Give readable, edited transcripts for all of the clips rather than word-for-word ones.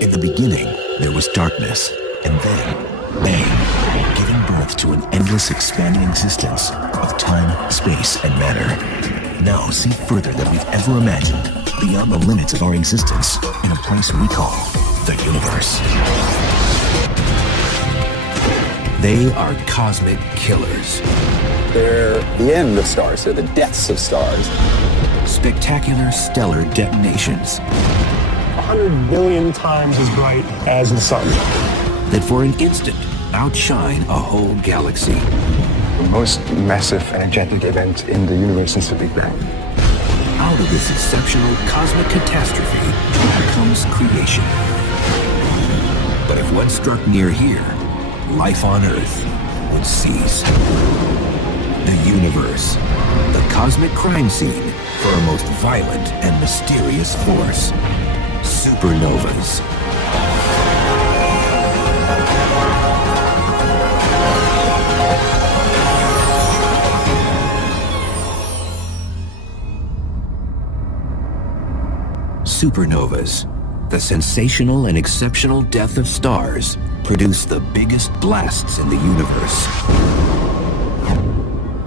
In the beginning, there was darkness, and then, bang, giving birth to an endless expanding existence of time, space, and matter. Now see further than we've ever imagined, beyond the limits of our existence, in a place we call the universe. They are cosmic killers. They're the end of stars. They're the deaths of stars. Spectacular stellar detonations. 100 billion times as bright as the sun. That for an instant outshine a whole galaxy. The most massive energetic event in the universe since the Big Bang. Out of this exceptional cosmic catastrophe comes creation. But if one struck near here, life on Earth would cease. The universe, the cosmic crime scene for a most violent and mysterious force. Supernovas. Supernovas, the sensational and exceptional death of stars, produce the biggest blasts in the universe.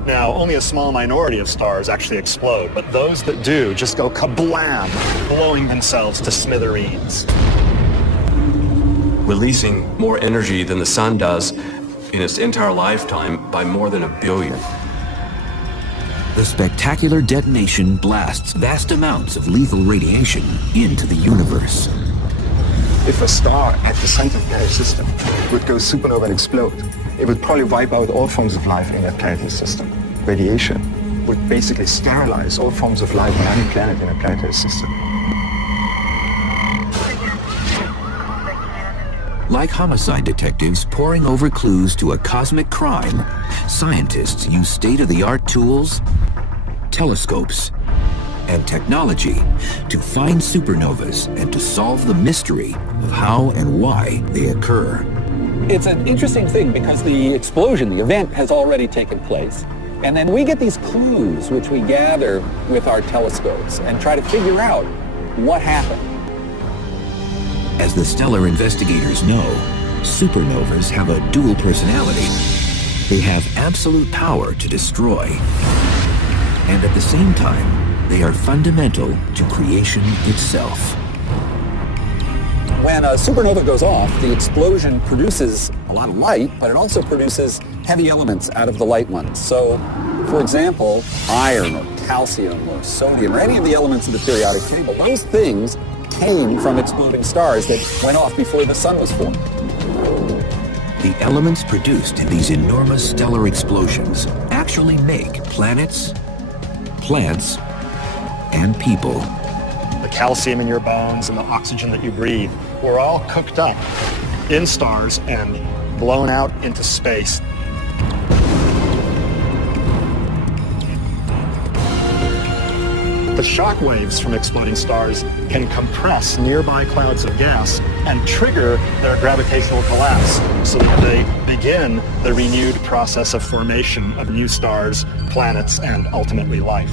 Now, only a small minority of stars actually explode, but those that do just go kablam, blowing themselves to smithereens. Releasing more energy than the sun does in its entire lifetime by more than 1 billion. The spectacular detonation blasts vast amounts of lethal radiation into the universe. If a star at the center of our system would go supernova and explode, it would probably wipe out all forms of life in that planetary system. Radiation would basically sterilize all forms of life on any planet in a planetary system. Like homicide detectives poring over clues to a cosmic crime, scientists use state-of-the-art tools, telescopes, and technology to find supernovas and to solve the mystery of how and why they occur. It's an interesting thing because the explosion, the event, has already taken place. And then we get these clues which we gather with our telescopes and try to figure out what happened. As the stellar investigators know, supernovas have a dual personality. They have absolute power to destroy. And at the same time, they are fundamental to creation itself. When a supernova goes off, the explosion produces a lot of light, but it also produces heavy elements out of the light ones. So, for example, iron or calcium or sodium or any of the elements of the periodic table, those things came from exploding stars that went off before the sun was formed. The elements produced in these enormous stellar explosions actually make planets, plants, and people. The calcium in your bones and the oxygen that you breathe were all cooked up in stars and blown out into space. The shock waves from exploding stars can compress nearby clouds of gas and trigger their gravitational collapse so that they begin the renewed process of formation of new stars, planets, and ultimately life.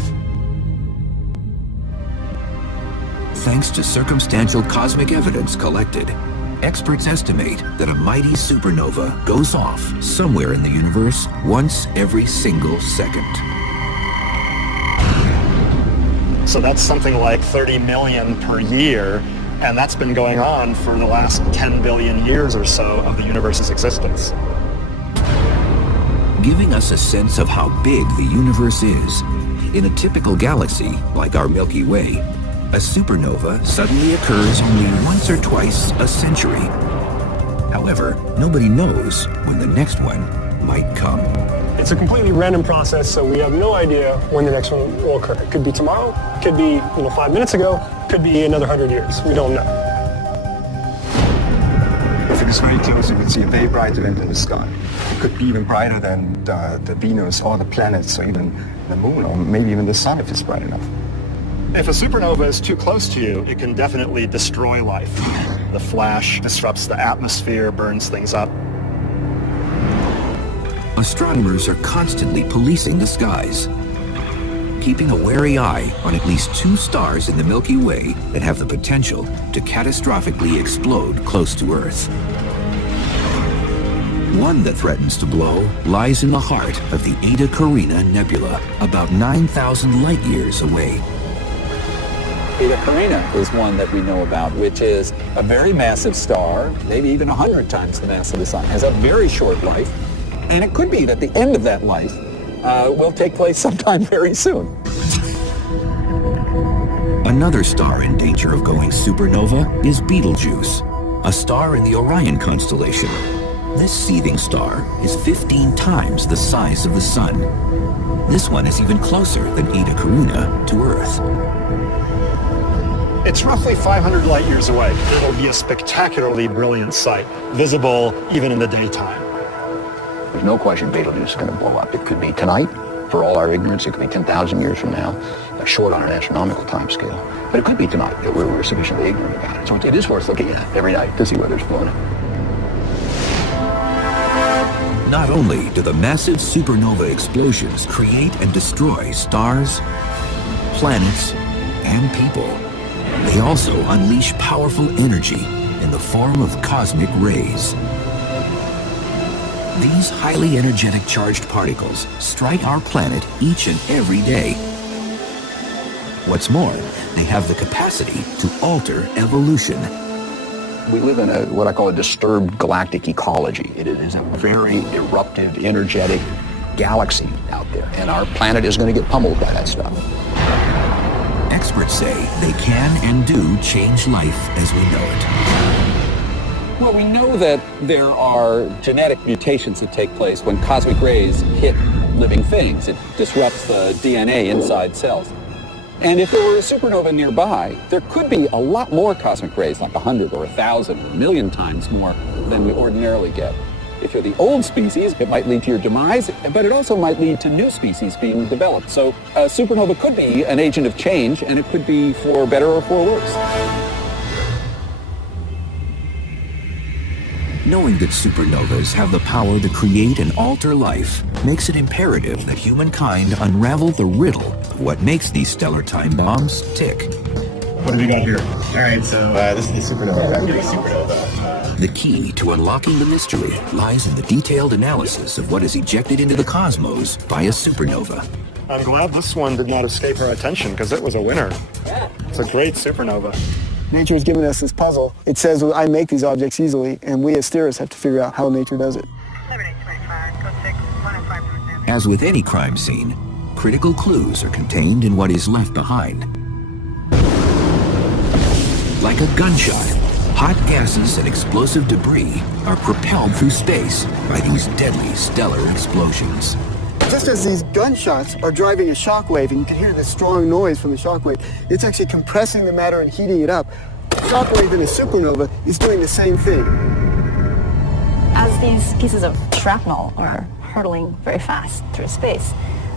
Thanks to circumstantial cosmic evidence collected, experts estimate that a mighty supernova goes off somewhere in the universe once every single second. So that's something like 30 million per year, and that's been going on for the last 10 billion years or so of the universe's existence. Giving us a sense of how big the universe is, in a typical galaxy like our Milky Way, a supernova suddenly occurs only once or twice a century. However, nobody knows when the next one might come. It's a completely random process, so we have no idea when the next one will occur. It could be tomorrow, could be 5 minutes ago, could be another 100 years. We don't know. If it is very close, you would see a very bright event in the sky. It could be even brighter than the Venus or the planets or even the moon or maybe even the sun if it's bright enough. If a supernova is too close to you, it can definitely destroy life. The flash disrupts the atmosphere, burns things up. Astronomers are constantly policing the skies, keeping a wary eye on at least 2 stars in the Milky Way that have the potential to catastrophically explode close to Earth. One that threatens to blow lies in the heart of the Eta Carina Nebula, about 9,000 light-years away. Eta Carina is one that we know about, which is a very massive star, maybe even 100 times the mass of the Sun. It has a very short life, and it could be that the end of that life will take place sometime very soon. Another star in danger of going supernova is Betelgeuse, a star in the Orion constellation. This seething star is 15 times the size of the Sun. This one is even closer than Eta Carina to Earth. It's roughly 500 light years away. It'll be a spectacularly brilliant sight, visible even in the daytime. There's no question Betelgeuse is going to blow up. It could be tonight, for all our ignorance. It could be 10,000 years from now, short on an astronomical time scale. But it could be tonight that we're sufficiently ignorant about it. So it is worth looking at every night to see whether it's blown up. Not only do the massive supernova explosions create and destroy stars, planets, and people, they also unleash powerful energy in the form of cosmic rays. These highly energetic charged particles strike our planet each and every day. What's more, they have the capacity to alter evolution. We live in what I call a disturbed galactic ecology. It is a very eruptive, energetic galaxy out there, and our planet is going to get pummeled by that stuff. Experts say they can and do change life as we know it. Well, we know that there are genetic mutations that take place when cosmic rays hit living things. It disrupts the DNA inside cells. And if there were a supernova nearby, there could be a lot more cosmic rays, like 100 or 1,000 or 1,000,000 times more than we ordinarily get. If you're the old species, it might lead to your demise, but it also might lead to new species being developed. So a supernova could be an agent of change, and it could be for better or for worse. Knowing that supernovas have the power to create and alter life makes it imperative that humankind unravel the riddle of what makes these stellar time bombs tick. What have we got here? All right, so this is the supernova. The key to unlocking the mystery lies in the detailed analysis of what is ejected into the cosmos by a supernova. I'm glad this one did not escape our attention because it was a winner. It's a great supernova. Nature has given us this puzzle. It says, well, I make these objects easily, and we as theorists have to figure out how nature does it. As with any crime scene, critical clues are contained in what is left behind. Like a gunshot, hot gases and explosive debris are propelled through space by these deadly stellar explosions. Just as these gunshots are driving a shockwave, and you can hear the strong noise from the shockwave, it's actually compressing the matter and heating it up. Shockwave in a supernova is doing the same thing. As these pieces of shrapnel are hurtling very fast through space,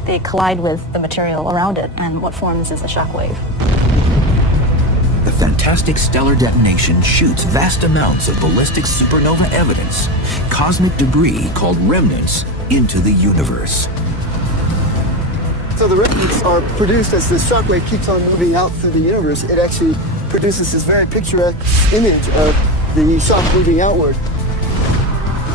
they collide with the material around it, and what forms is a shockwave. The fantastic stellar detonation shoots vast amounts of ballistic supernova evidence, cosmic debris called remnants, into the universe. So the remnants are produced as this shockwave keeps on moving out through the universe. It actually produces this very picturesque image of the shock moving outward.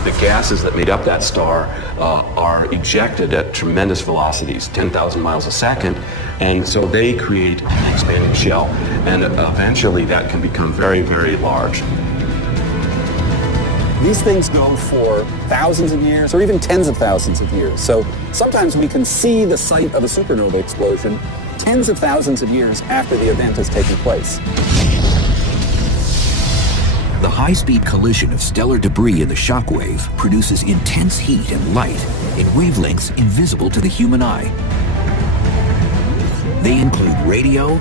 The gases that made up that star are ejected at tremendous velocities, 10,000 miles a second, and so they create an expanding shell, and eventually that can become very, very large. These things go for thousands of years or even tens of thousands of years. So sometimes we can see the site of a supernova explosion tens of thousands of years after the event has taken place. The high-speed collision of stellar debris in the shockwave produces intense heat and light in wavelengths invisible to the human eye. They include radio,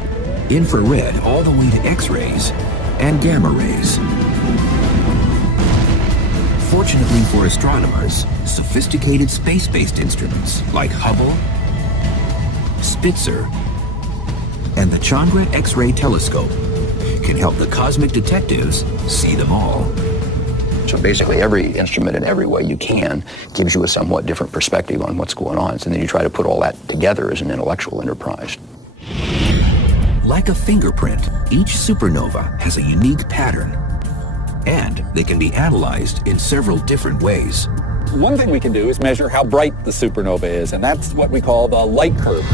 infrared all the way to X-rays, and gamma rays. Fortunately for astronomers, sophisticated space-based instruments like Hubble, Spitzer, and the Chandra X-ray telescope can help the cosmic detectives see them all. So basically every instrument in every way you can gives you a somewhat different perspective on what's going on. And then you try to put all that together as an intellectual enterprise. Like a fingerprint, each supernova has a unique pattern, and they can be analyzed in several different ways. One thing we can do is measure how bright the supernova is, and that's what we call the light curve.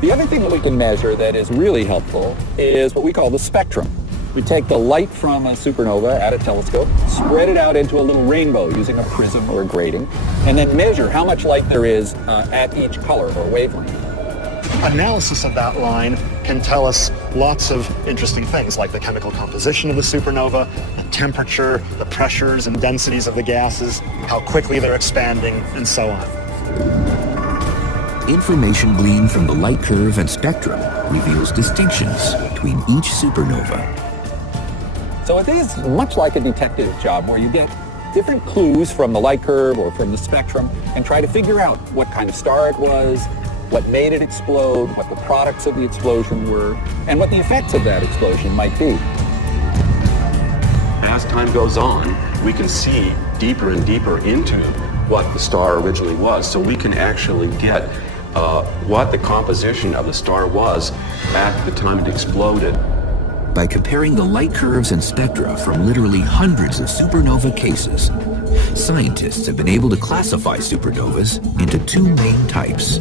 The other thing that we can measure that is really helpful is what we call the spectrum. We take the light from a supernova at a telescope, spread it out into a little rainbow using a prism or a grating, and then measure how much light there is at each color or wavelength. Analysis of that line can tell us lots of interesting things, like the chemical composition of the supernova, the temperature, the pressures and densities of the gases, how quickly they're expanding, and so on. Information gleaned from the light curve and spectrum reveals distinctions between each supernova. So it is much like a detective job where you get different clues from the light curve or from the spectrum and try to figure out what kind of star it was, what made it explode, what the products of the explosion were, and what the effects of that explosion might be. As time goes on, we can see deeper and deeper into what the star originally was, so we can actually get what the composition of the star was at the time it exploded. By comparing the light curves and spectra from literally hundreds of supernova cases, scientists have been able to classify supernovas into two main types.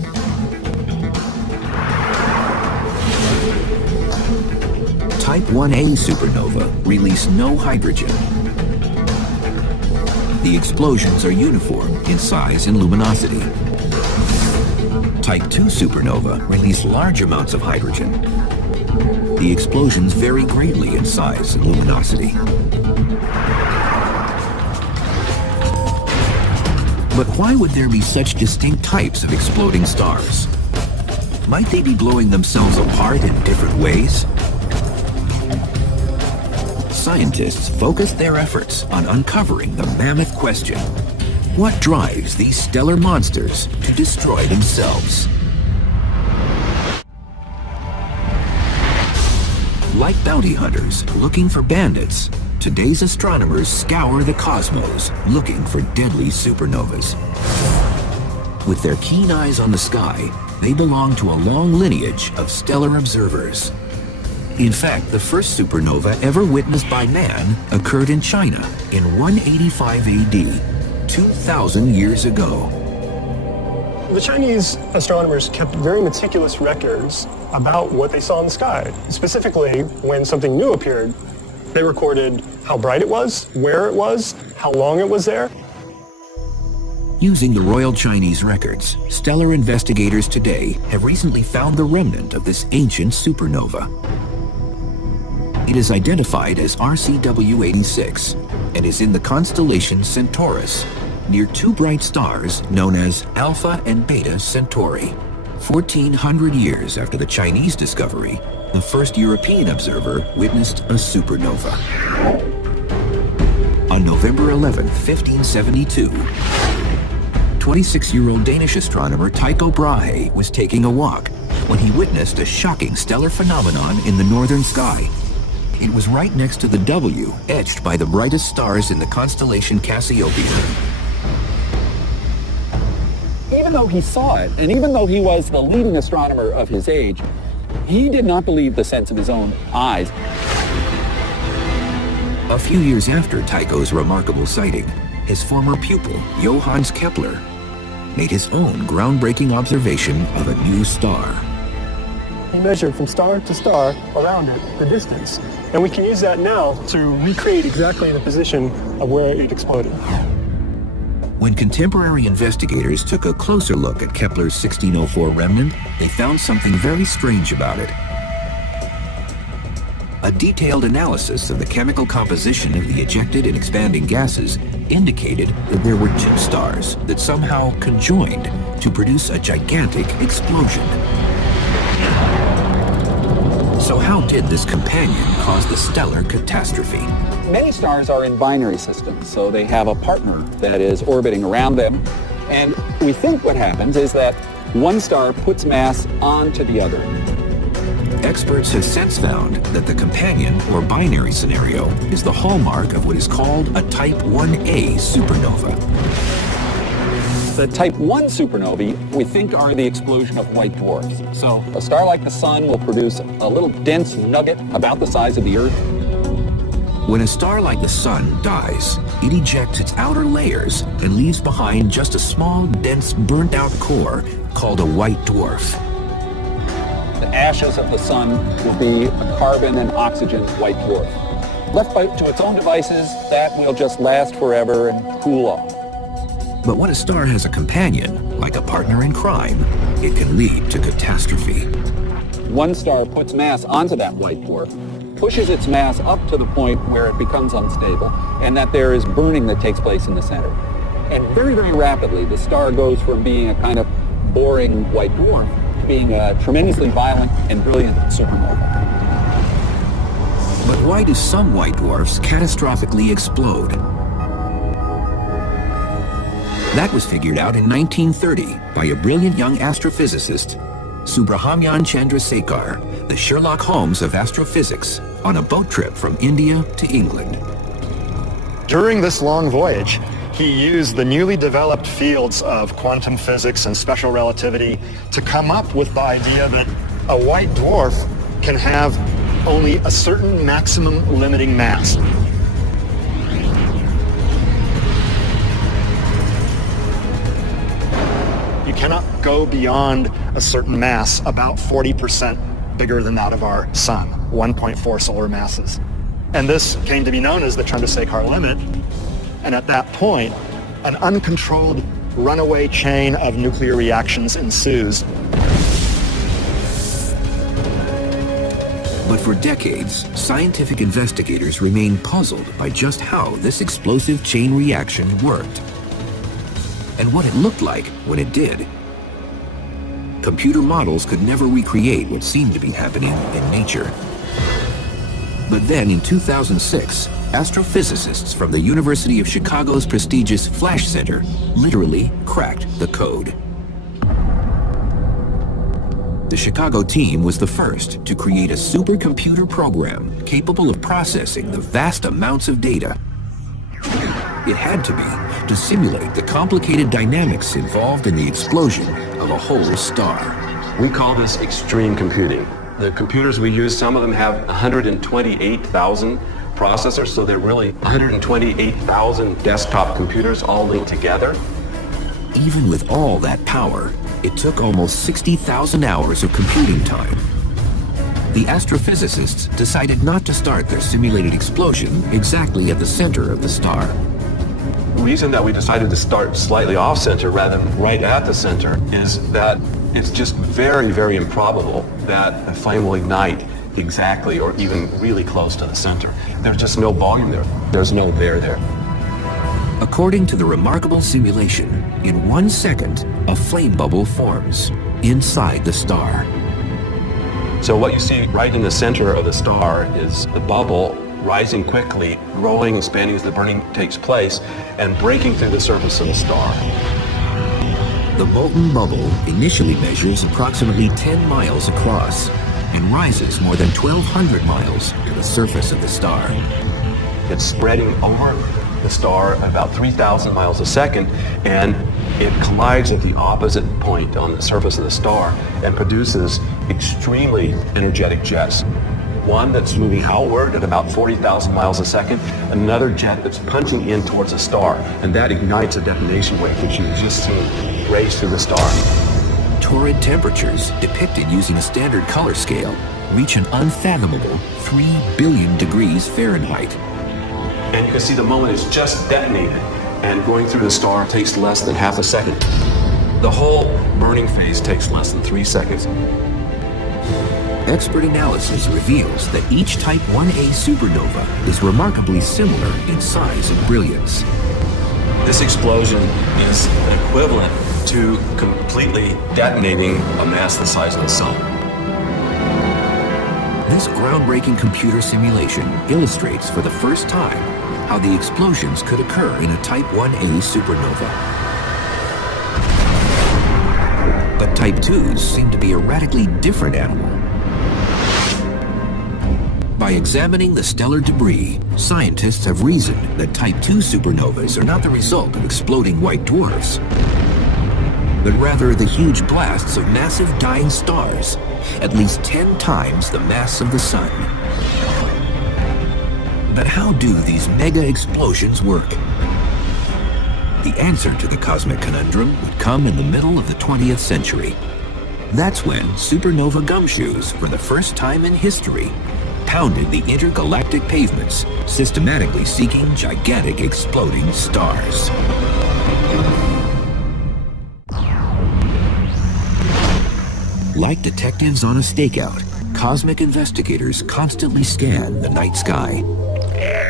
Type 1a supernova release no hydrogen. The explosions are uniform in size and luminosity. Type 2 supernova release large amounts of hydrogen. The explosions vary greatly in size and luminosity. But why would there be such distinct types of exploding stars? Might they be blowing themselves apart in different ways? Scientists focus their efforts on uncovering the mammoth question: what drives these stellar monsters to destroy themselves? Like bounty hunters looking for bandits, today's astronomers scour the cosmos looking for deadly supernovas. With their keen eyes on the sky, they belong to a long lineage of stellar observers. In fact, the first supernova ever witnessed by man occurred in China in 185 AD, 2,000 years ago. The Chinese astronomers kept very meticulous records about what they saw in the sky. Specifically, when something new appeared, they recorded how bright it was, where it was, how long it was there. Using the Royal Chinese records, stellar investigators today have recently found the remnant of this ancient supernova. It is identified as RCW86 and is in the constellation Centaurus, near two bright stars known as Alpha and Beta Centauri. 1,400 years after the Chinese discovery, the first European observer witnessed a supernova. On November 11, 1572, 26-year-old Danish astronomer Tycho Brahe was taking a walk when he witnessed a shocking stellar phenomenon in the northern sky. It was right next to the W, etched by the brightest stars in the constellation Cassiopeia. Even though he saw it, and even though he was the leading astronomer of his age, he did not believe the sense of his own eyes. A few years after Tycho's remarkable sighting, his former pupil, Johannes Kepler, made his own groundbreaking observation of a new star. He measured from star to star around it, the distance. And we can use that now to recreate exactly the position of where it exploded. When contemporary investigators took a closer look at Kepler's 1604 remnant, they found something very strange about it. A detailed analysis of the chemical composition of the ejected and expanding gases indicated that there were two stars that somehow conjoined to produce a gigantic explosion. So how did this companion cause the stellar catastrophe? Many stars are in binary systems, so they have a partner that is orbiting around them. And we think what happens is that one star puts mass onto the other. Experts have since found that the companion or binary scenario is the hallmark of what is called a Type 1a supernova. The Type 1 supernovae we think are the explosion of white dwarfs. So a star like the Sun will produce a little dense nugget about the size of the Earth. When a star like the Sun dies, it ejects its outer layers and leaves behind just a small, dense, burnt-out core called a white dwarf. The ashes of the Sun will be a carbon and oxygen white dwarf. Left to its own devices, that will just last forever and cool off. But when a star has a companion, like a partner in crime, it can lead to catastrophe. One star puts mass onto that white dwarf, pushes its mass up to the point where it becomes unstable, and that there is burning that takes place in the center. And very, very rapidly, the star goes from being a kind of boring white dwarf to being a tremendously violent and brilliant supernova. But why do some white dwarfs catastrophically explode? That was figured out in 1930 by a brilliant young astrophysicist, Subrahmanyan Chandrasekhar, the Sherlock Holmes of astrophysics, on a boat trip from India to England. During this long voyage, he used the newly developed fields of quantum physics and special relativity to come up with the idea that a white dwarf can have only a certain maximum limiting mass. You cannot go beyond a certain mass, about 40% bigger than that of our sun, 1.4 solar masses. And this came to be known as the Chandrasekhar limit. And at that point, an uncontrolled runaway chain of nuclear reactions ensues. But for decades, scientific investigators remained puzzled by just how this explosive chain reaction worked, and what it looked like when it did. Computer models could never recreate what seemed to be happening in nature. But then in 2006, astrophysicists from the University of Chicago's prestigious Flash Center literally cracked the code. The Chicago team was the first to create a supercomputer program capable of processing the vast amounts of data. It had to be to simulate the complicated dynamics involved in the explosion of a whole star. We call this extreme computing. The computers we use, some of them have 128,000 processors, so they're really 128,000 desktop computers all linked together. Even with all that power, it took almost 60,000 hours of computing time. The astrophysicists decided not to start their simulated explosion exactly at the center of the star. The reason that we decided to start slightly off-center rather than right at the center is that it's just very, very improbable that a flame will ignite exactly or even really close to the center. There's just no volume there. There's no there. According to the remarkable simulation, in 1 second, a flame bubble forms inside the star. So what you see right in the center of the star is the bubble rising quickly, growing, expanding as the burning takes place, and breaking through the surface of the star. The molten bubble initially measures approximately 10 miles across and rises more than 1,200 miles to the surface of the star. It's spreading over the star at about 3,000 miles a second, and it collides at the opposite point on the surface of the star and produces extremely energetic jets. One that's moving outward at about 40,000 miles a second, another jet that's punching in towards the star, and that ignites a detonation wave, which you've just seen race through the star. Torrid temperatures, depicted using a standard color scale, reach an unfathomable 3 billion degrees Fahrenheit. And you can see the moment it's just detonated, and going through the star takes less than half a second. The whole burning phase takes less than 3 seconds. Expert analysis reveals that each Type 1a supernova is remarkably similar in size and brilliance. This explosion is equivalent to completely detonating a mass the size of the sun. This groundbreaking computer simulation illustrates for the first time how the explosions could occur in a Type 1a supernova. But Type 2s seem to be a radically different animal. By examining the stellar debris, scientists have reasoned that Type 2 supernovas are not the result of exploding white dwarfs, but rather the huge blasts of massive dying stars, at least 10 times the mass of the Sun. But how do these mega explosions work? The answer to the cosmic conundrum would come in the middle of the 20th century. That's when supernova gumshoes, for the first time in history, pounded the intergalactic pavements, systematically seeking gigantic exploding stars. Like detectives on a stakeout, cosmic investigators constantly scan the night sky.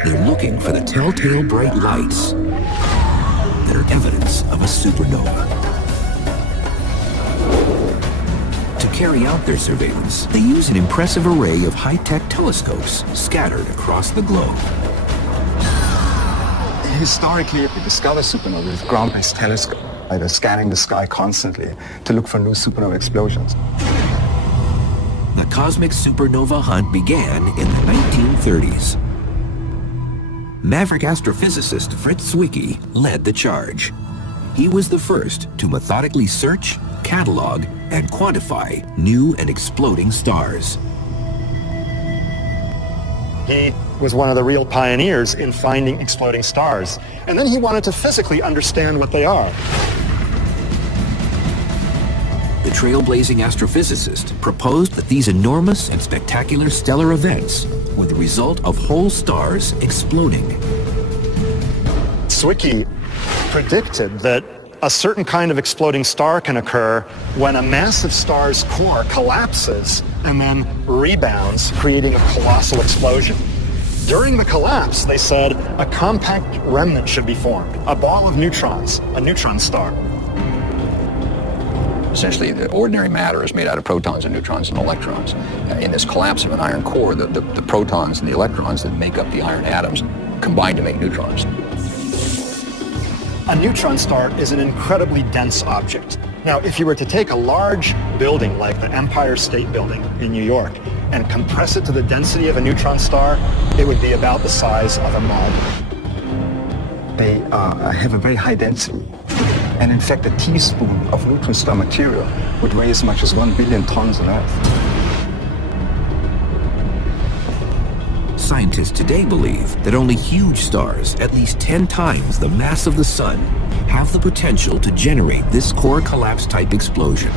They're looking for the telltale bright lights that are evidence of a supernova. To carry out their surveillance, they use an impressive array of high-tech telescopes scattered across the globe. Historically, we discover supernovae with ground-based telescopes, either scanning the sky constantly to look for new supernova explosions. The cosmic supernova hunt began in the 1930s. Maverick astrophysicist Fritz Zwicky led the charge. He was the first to methodically search, catalog, and quantify new and exploding stars. He was one of the real pioneers in finding exploding stars. And then he wanted to physically understand what they are. The trailblazing astrophysicist proposed that these enormous and spectacular stellar events were the result of whole stars exploding. Zwicky predicted that a certain kind of exploding star can occur when a massive star's core collapses and then rebounds, creating a colossal explosion. During the collapse, they said, a compact remnant should be formed, a ball of neutrons, a neutron star. Essentially, the ordinary matter is made out of protons and neutrons and electrons. In this collapse of an iron core, the protons and the electrons that make up the iron atoms combine to make neutrons. A neutron star is an incredibly dense object. Now, if you were to take a large building like the Empire State Building in New York and compress it to the density of a neutron star, it would be about the size of a mud. They have a very high density. And in fact, a teaspoon of neutron star material would weigh as much as 1 billion tons on Earth. Scientists today believe that only huge stars, at least 10 times the mass of the Sun, have the potential to generate this core collapse type explosion.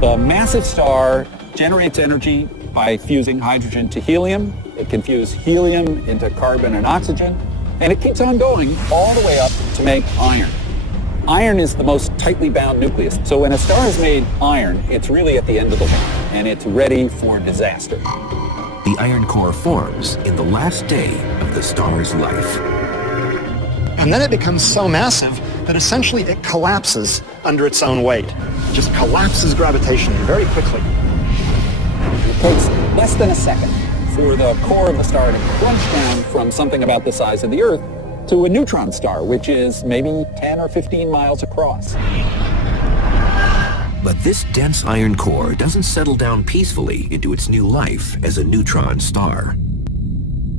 The massive star generates energy by fusing hydrogen to helium. It can fuse helium into carbon and oxygen, and it keeps on going all the way up to make iron. Iron is the most tightly bound nucleus. So when a star is made iron, it's really at the end of the line, and it's ready for disaster. The iron core forms in the last day of the star's life. And then it becomes so massive that essentially it collapses under its own weight. It just collapses gravitationally very quickly. It takes less than a second for the core of the star to crunch down from something about the size of the Earth to a neutron star, which is maybe 10 or 15 miles across. But this dense iron core doesn't settle down peacefully into its new life as a neutron star.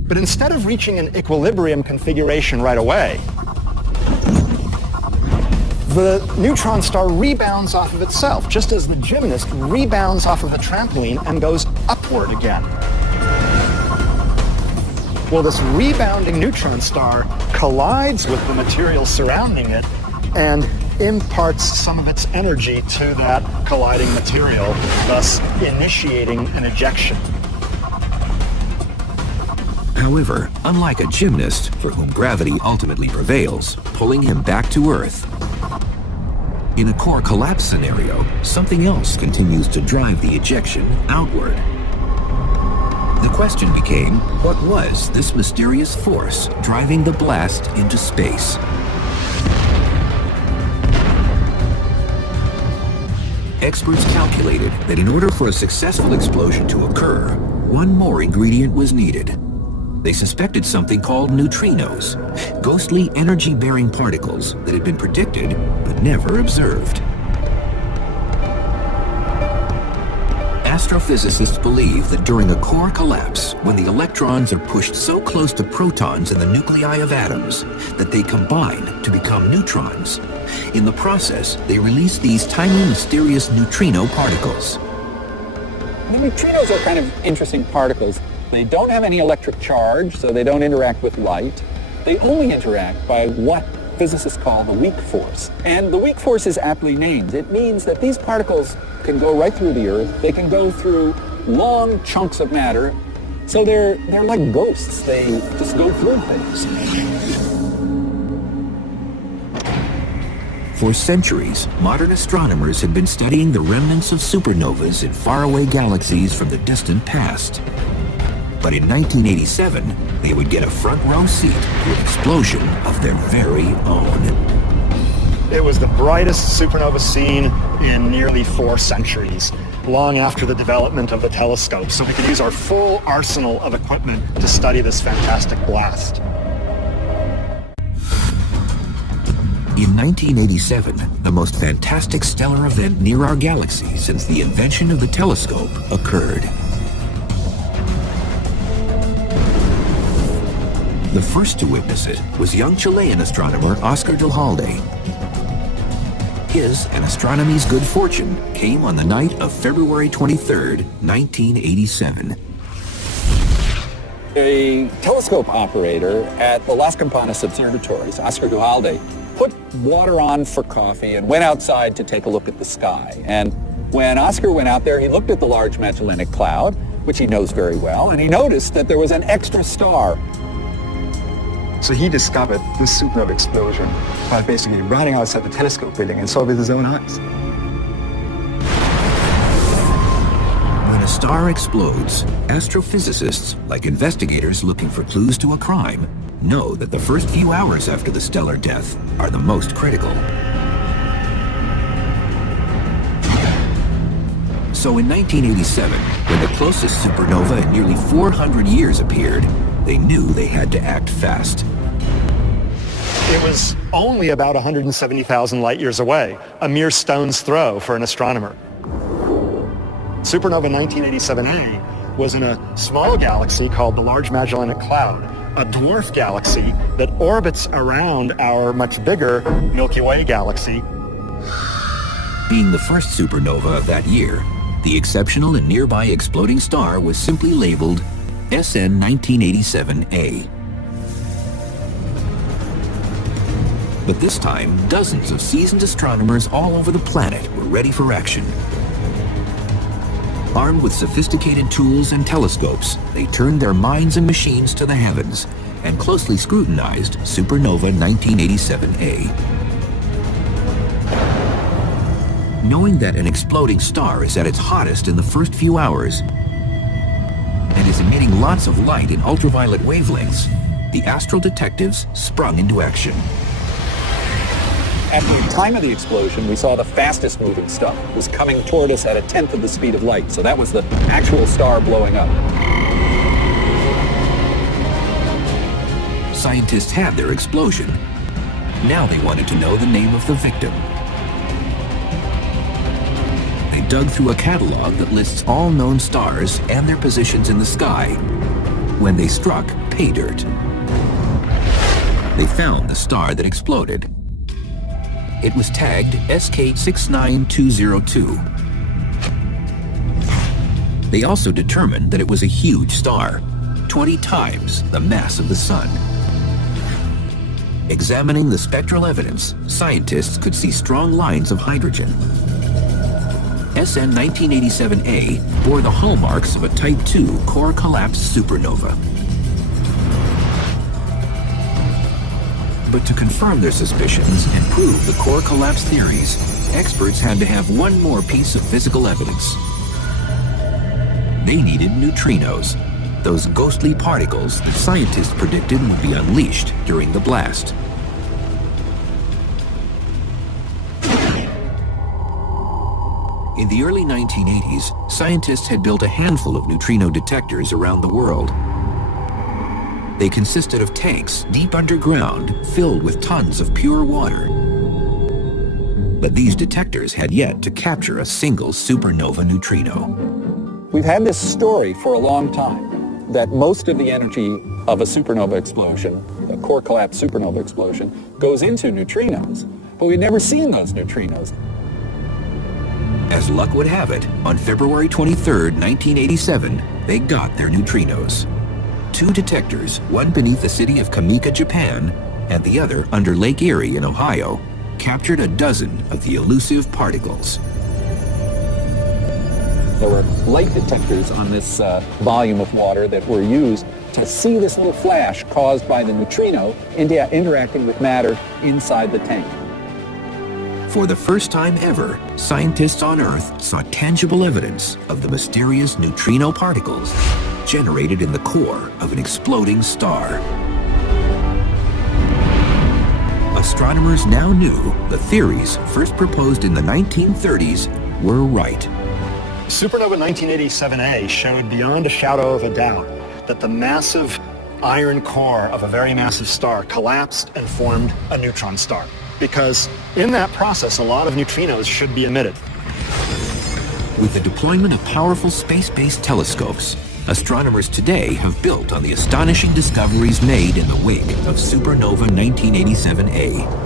But instead of reaching an equilibrium configuration right away, the neutron star rebounds off of itself, just as the gymnast rebounds off of a trampoline and goes upward again. Well, this rebounding neutron star collides with the material surrounding it and imparts some of its energy to that colliding material, thus initiating an ejection. However, unlike a gymnast for whom gravity ultimately prevails, pulling him back to Earth, in a core collapse scenario, something else continues to drive the ejection outward. The question became, what was this mysterious force driving the blast into space? Experts calculated that in order for a successful explosion to occur, one more ingredient was needed. They suspected something called neutrinos, ghostly energy-bearing particles that had been predicted but never observed. Astrophysicists believe that during a core collapse, when the electrons are pushed so close to protons in the nuclei of atoms that they combine to become neutrons. In the process, they release these tiny, mysterious neutrino particles. The neutrinos are kind of interesting particles. They don't have any electric charge, so they don't interact with light. They only interact by what physicists call the weak force. And the weak force is aptly named. It means that these particles can go right through the Earth. They can go through long chunks of matter. So they're like ghosts. They just go through things. For centuries, modern astronomers had been studying the remnants of supernovas in faraway galaxies from the distant past. But in 1987, they would get a front row seat to an explosion of their very own. It was the brightest supernova seen in nearly 4 centuries, long after the development of the telescope, so we could use our full arsenal of equipment to study this fantastic blast. In 1987, the most fantastic stellar event near our galaxy since the invention of the telescope occurred. The first to witness it was young Chilean astronomer Oscar Duhalde. His and astronomy's good fortune came on the night of February 23rd, 1987. A telescope operator at the Las Campanas observatories, Oscar Duhalde, put water on for coffee and went outside to take a look at the sky. And when Oscar went out there, he looked at the Large Magellanic Cloud, which he knows very well, and he noticed that there was an extra star. So he discovered this supernova explosion by basically running outside the telescope building and saw it with his own eyes. When a star explodes, astrophysicists, like investigators looking for clues to a crime, know that the first few hours after the stellar death are the most critical. So in 1987, when the closest supernova in nearly 400 years appeared, they knew they had to act fast. It was only about 170,000 light years away, a mere stone's throw for an astronomer. Supernova 1987A was in a small galaxy called the Large Magellanic Cloud, a dwarf galaxy that orbits around our much bigger Milky Way galaxy. Being the first supernova of that year, the exceptional and nearby exploding star was simply labeled SN 1987A. But this time, dozens of seasoned astronomers all over the planet were ready for action. Armed with sophisticated tools and telescopes, they turned their minds and machines to the heavens and closely scrutinized Supernova 1987A. Knowing that an exploding star is at its hottest in the first few hours and is emitting lots of light in ultraviolet wavelengths, the astral detectives sprung into action. At the time of the explosion, we saw the fastest moving star was coming toward us at 1/10 of the speed of light. So that was the actual star blowing up. Scientists had their explosion. Now they wanted to know the name of the victim. They dug through a catalog that lists all known stars and their positions in the sky when they struck pay dirt. They found the star that exploded. It was tagged SK69202. They also determined that it was a huge star, 20 times the mass of the Sun. Examining the spectral evidence, scientists could see strong lines of hydrogen. SN 1987A bore the hallmarks of a Type II core collapse supernova. But to confirm their suspicions and prove the core collapse theories, experts had to have one more piece of physical evidence. They needed neutrinos, those ghostly particles that scientists predicted would be unleashed during the blast. In the early 1980s, scientists had built a handful of neutrino detectors around the world. They consisted of tanks deep underground filled with tons of pure water. But these detectors had yet to capture a single supernova neutrino. We've had this story for a long time that most of the energy of a supernova explosion, a core collapse supernova explosion, goes into neutrinos, but we've never seen those neutrinos. As luck would have it, on February 23, 1987, they got their neutrinos. 2 detectors, one beneath the city of Kamika, Japan, and the other under Lake Erie in Ohio, captured a dozen of the elusive particles. There were light detectors on this volume of water that were used to see this little flash caused by the neutrino interacting with matter inside the tank. For the first time ever, scientists on Earth saw tangible evidence of the mysterious neutrino particles generated in the core of an exploding star. Astronomers now knew the theories first proposed in the 1930s were right. Supernova 1987A showed beyond a shadow of a doubt that the massive iron core of a very massive star collapsed and formed a neutron star. Because in that process, a lot of neutrinos should be emitted. With the deployment of powerful space-based telescopes, astronomers today have built on the astonishing discoveries made in the wake of Supernova 1987A.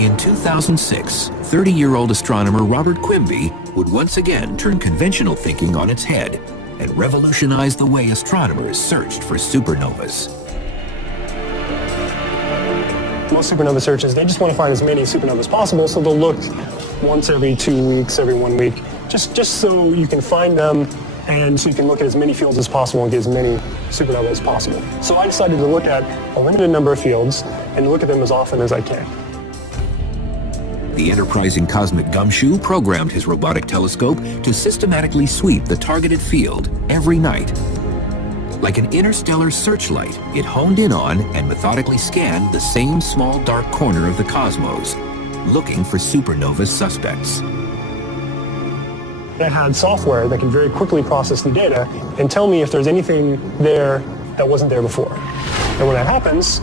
In 2006, 30-year-old astronomer Robert Quimby would once again turn conventional thinking on its head and revolutionize the way astronomers searched for supernovas. Most supernova searches, they just want to find as many supernovas as possible, so they'll look once every 2 weeks, every 1 week, just so you can find them and so you can look at as many fields as possible and get as many supernovas as possible. So I decided to look at a limited number of fields and look at them as often as I can. The enterprising cosmic gumshoe programmed his robotic telescope to systematically sweep the targeted field every night. Like an interstellar searchlight, it honed in on and methodically scanned the same small dark corner of the cosmos, looking for supernova suspects. I had software that can very quickly process the data and tell me if there's anything there that wasn't there before. And when that happens,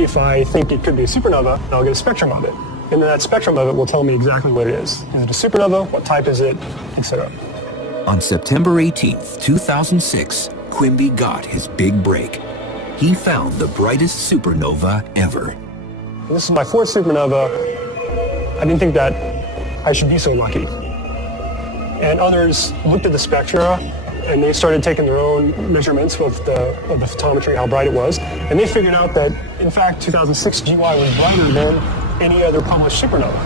if I think it could be a supernova, I'll get a spectrum of it. And then that spectrum of it will tell me exactly what it is. Is it a supernova? What type is it? Etc. On September 18th, 2006, Quimby got his big break. He found the brightest supernova ever. This is my 4th supernova. I didn't think that I should be so lucky. And others looked at the spectra and they started taking their own measurements of the photometry, how bright it was. And they figured out that, in fact, 2006 GY was brighter than any other published supernova.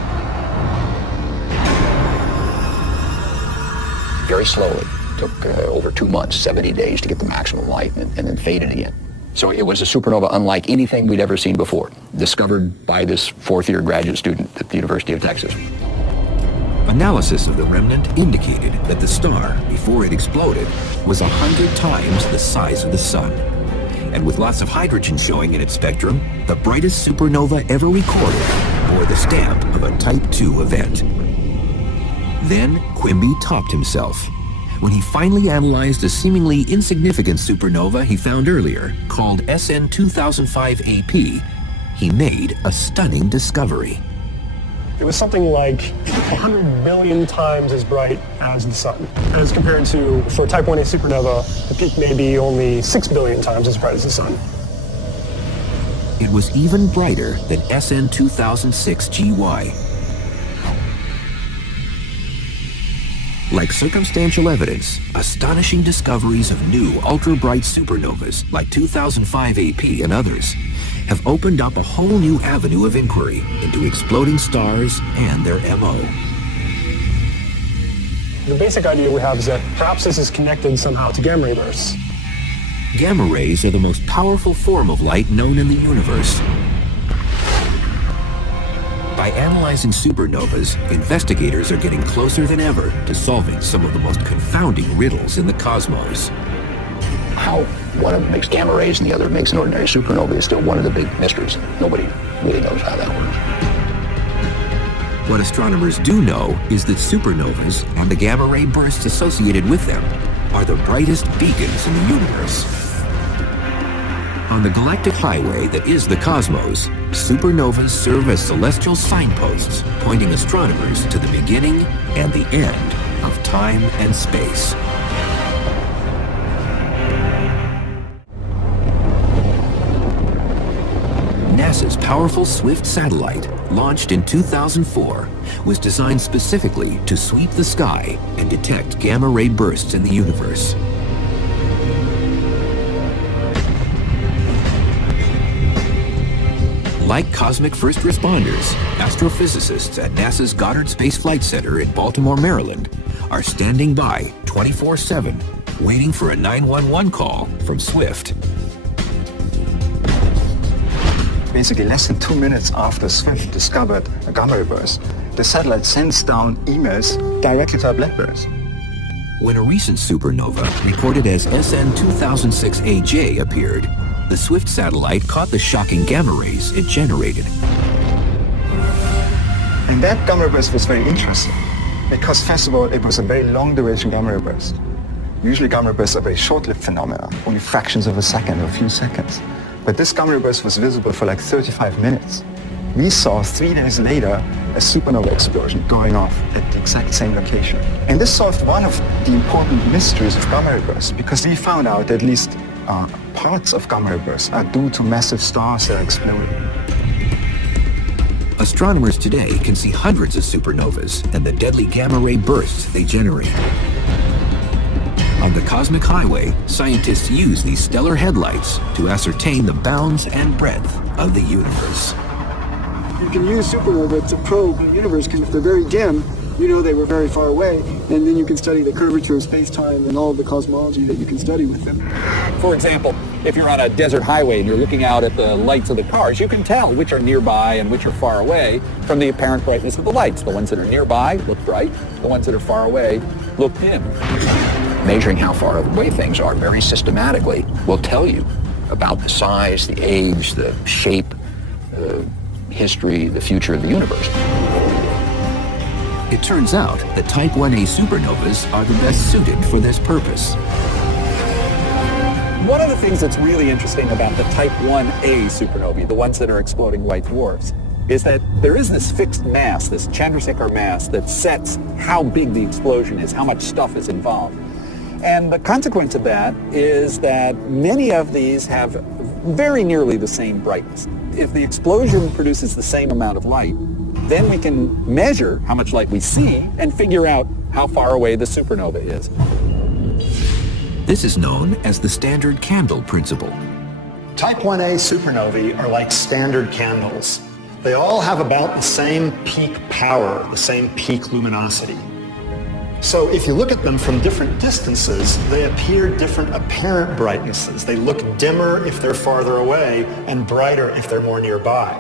Very slowly. Took over 2 months, 70 days to get the maximum light and then faded again. So it was a supernova unlike anything we'd ever seen before, discovered by this 4th-year graduate student at the University of Texas. Analysis of the remnant indicated that the star, before it exploded, was 100 times the size of the sun. And with lots of hydrogen showing in its spectrum, the brightest supernova ever recorded bore the stamp of a Type II event. Then Quimby topped himself. When he finally analyzed a seemingly insignificant supernova he found earlier, called SN 2005AP, he made a stunning discovery. It was something like 100 billion times as bright as the sun. As compared to, for Type 1a supernova, the peak may be only 6 billion times as bright as the sun. It was even brighter than SN 2006 GY. Like circumstantial evidence, astonishing discoveries of new ultra-bright supernovas like 2005 AP and others have opened up a whole new avenue of inquiry into exploding stars and their MO. The basic idea we have is that perhaps this is connected somehow to gamma ray bursts. Gamma rays are the most powerful form of light known in the universe. By analyzing supernovas, investigators are getting closer than ever to solving some of the most confounding riddles in the cosmos. How one of them makes gamma rays and the other makes an ordinary supernova is still one of the big mysteries. Nobody really knows how that works. What astronomers do know is that supernovas and the gamma ray bursts associated with them are the brightest beacons in the universe. On the galactic highway that is the cosmos, supernovas serve as celestial signposts, pointing astronomers to the beginning and the end of time and space. NASA's powerful Swift satellite, launched in 2004, was designed specifically to sweep the sky and detect gamma-ray bursts in the universe. Like cosmic first responders, astrophysicists at NASA's Goddard Space Flight Center in Baltimore, Maryland, are standing by 24/7, waiting for a 911 call from Swift. Basically, less than 2 minutes after Swift discovered a gamma ray burst, the satellite sends down emails directly to our Blackberries. When a recent supernova, reported as SN 2006AJ, appeared, the Swift satellite caught the shocking gamma rays it generated. And that gamma ray burst was very interesting because, first of all, it was a very long-duration gamma ray burst. Usually gamma ray bursts are very short-lived phenomena, only fractions of a second or a few seconds. But this gamma ray burst was visible for like 35 minutes. We saw 3 days later a supernova explosion going off at the exact same location. And this solved one of the important mysteries of gamma ray bursts, because we found out that at least parts of gamma ray bursts are due to massive stars that are exploding. Astronomers today can see hundreds of supernovas and the deadly gamma ray bursts they generate. On the cosmic highway, scientists use these stellar headlights to ascertain the bounds and breadth of the universe. You can use supernova to probe the universe, because if they're very dim, you know they were very far away, and then you can study the curvature of space-time and all of the cosmology that you can study with them. For example, if you're on a desert highway and you're looking out at the lights of the cars, you can tell which are nearby and which are far away from the apparent brightness of the lights. The ones that are nearby look bright, the ones that are far away look dim. Measuring how far away things are very systematically will tell you about the size, the age, the shape, the history, the future of the universe. It turns out that Type 1a supernovas are the best suited for this purpose. One of the things that's really interesting about the Type 1a supernovae, the ones that are exploding white dwarfs, is that there is this fixed mass, this Chandrasekhar mass, that sets how big the explosion is, how much stuff is involved. And the consequence of that is that many of these have very nearly the same brightness. If the explosion produces the same amount of light, then we can measure how much light we see and figure out how far away the supernova is. This is known as the standard candle principle. Type 1a supernovae are like standard candles. They all have about the same peak power, the same peak luminosity. So if you look at them from different distances, they appear different apparent brightnesses. They look dimmer if they're farther away and brighter if they're more nearby.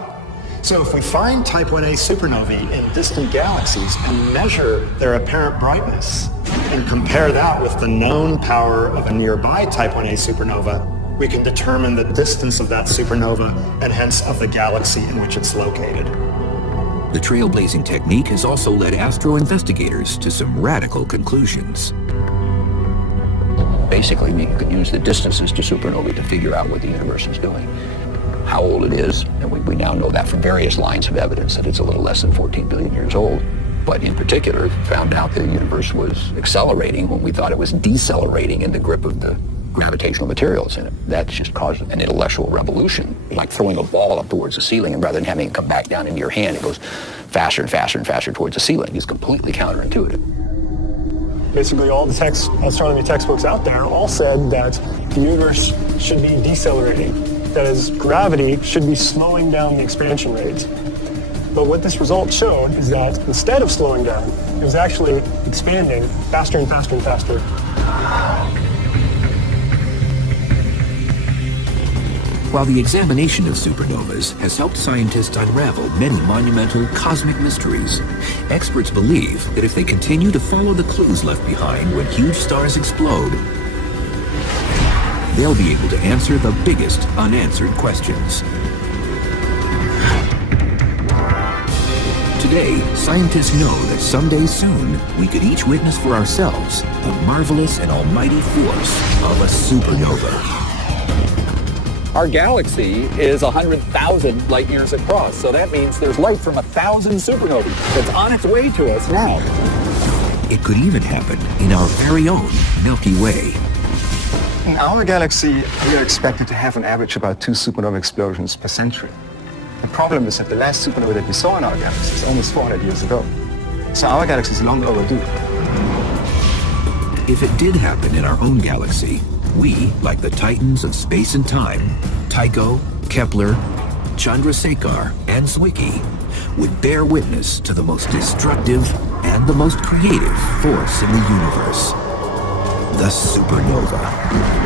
So if we find Type 1a supernovae in distant galaxies and measure their apparent brightness and compare that with the known power of a nearby Type 1a supernova, we can determine the distance of that supernova and hence of the galaxy in which it's located. The trailblazing technique has also led astro investigators to some radical conclusions. Basically, we could use the distances to supernovae to figure out what the universe is doing, how old it is, and we now know that from various lines of evidence that it's a little less than 14 billion years old. But in particular, found out that the universe was accelerating when we thought it was decelerating in the grip of the gravitational materials in it. That's just caused an intellectual revolution, like throwing a ball up towards the ceiling, and rather than having it come back down into your hand, it goes faster and faster and faster towards the ceiling. It's completely counterintuitive. Basically, all the astronomy textbooks out there all said that the universe should be decelerating. That is, gravity should be slowing down the expansion rate. But what this result showed is that instead of slowing down, it was actually expanding faster and faster and faster. While the examination of supernovas has helped scientists unravel many monumental cosmic mysteries, experts believe that if they continue to follow the clues left behind when huge stars explode, they'll be able to answer the biggest unanswered questions. Today, scientists know that someday soon, we could each witness for ourselves the marvelous and almighty force of a supernova. Our galaxy is 100,000 light years across, so that means there's light from 1,000 supernovae that's on its way to us now. It could even happen in our very own Milky Way. In our galaxy, we are expected to have on average about 2 supernova explosions per century. The problem is that the last supernova that we saw in our galaxy is almost 400 years ago. So our galaxy is long overdue. If it did happen in our own galaxy, we, like the titans of space and time, Tycho, Kepler, Chandrasekhar, and Zwicky, would bear witness to the most destructive and the most creative force in the universe, the supernova.